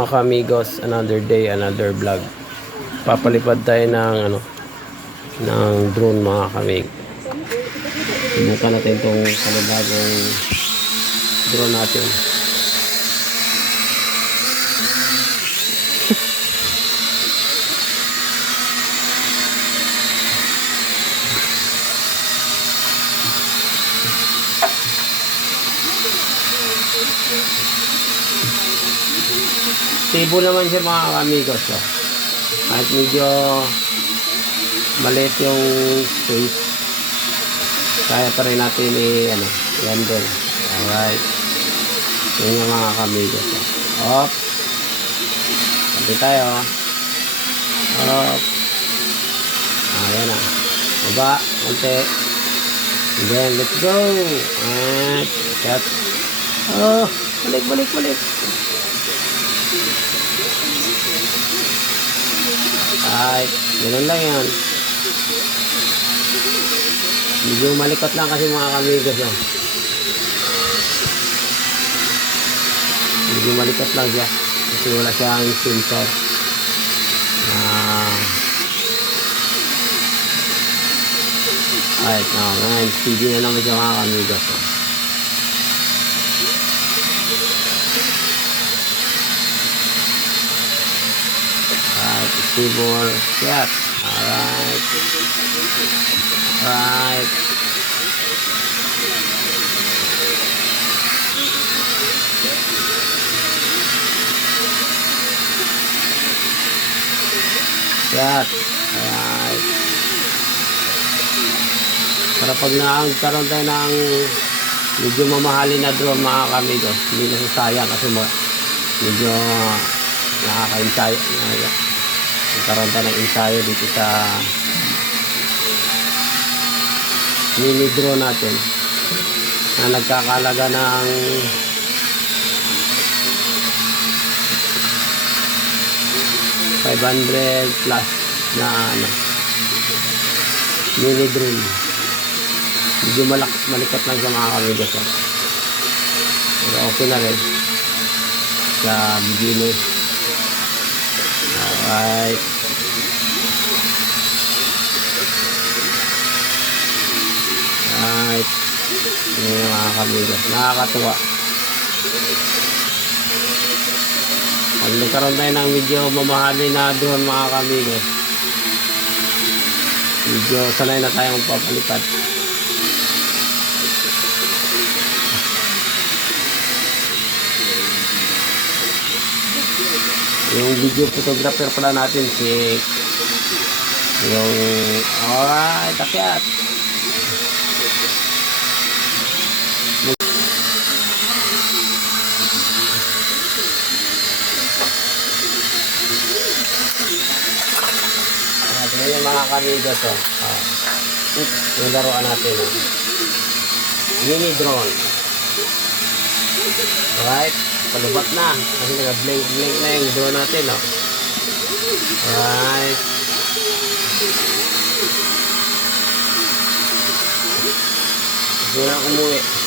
mga kamigos, another day, another vlog. Papalipad tayo ng ng drone mga kamigos. Subukan natin itong panibagong drone natin. Stable naman siya mga kamigos. At medyo maliit yung space, kaya pa rin natin i-handle. Alright. Yun yung mga kamigos. Up. Sabi tayo. Up. Ayan na. Baba. Konti. And then, let's go. And, cut. Oh, balik. Ay, ganoon lang yan. Medyo malikot lang kasi mga kamigos. Medyo malikot lang siya kasi wala siyang sensor. Alright, now, ngayon, speedy na naman siya mga kamigos. More shot. Alright. Shot. Alright. Para pag nagkaroon tayo ng medyo mamahalin na drone mga kamigos, hindi na sasayang kasi medyo nakaka-ensayo. Nagkaroon tayo ng ensayo dito sa mini drone natin na nagkakalaga ng ₱500 plus na mini drone. Medyo malikot lang siya mga kamigos. Pero okay na rin sa beginner. Alright. Alright. Yun yung mga kamigos. Nakakatuwa. Pag nagkaroon tayo ng medyo mamahalin na drone mga kamigos, medyo sanay na tayong papalipat. Yung video photographer pala natin yung alright, akyat. Ayan yung mga kamigos. Yung laruan natin. Mini drone. Alright. Palubat na. Kasi nag-blink na yung drone natin. Alright. Gusto na umuwi.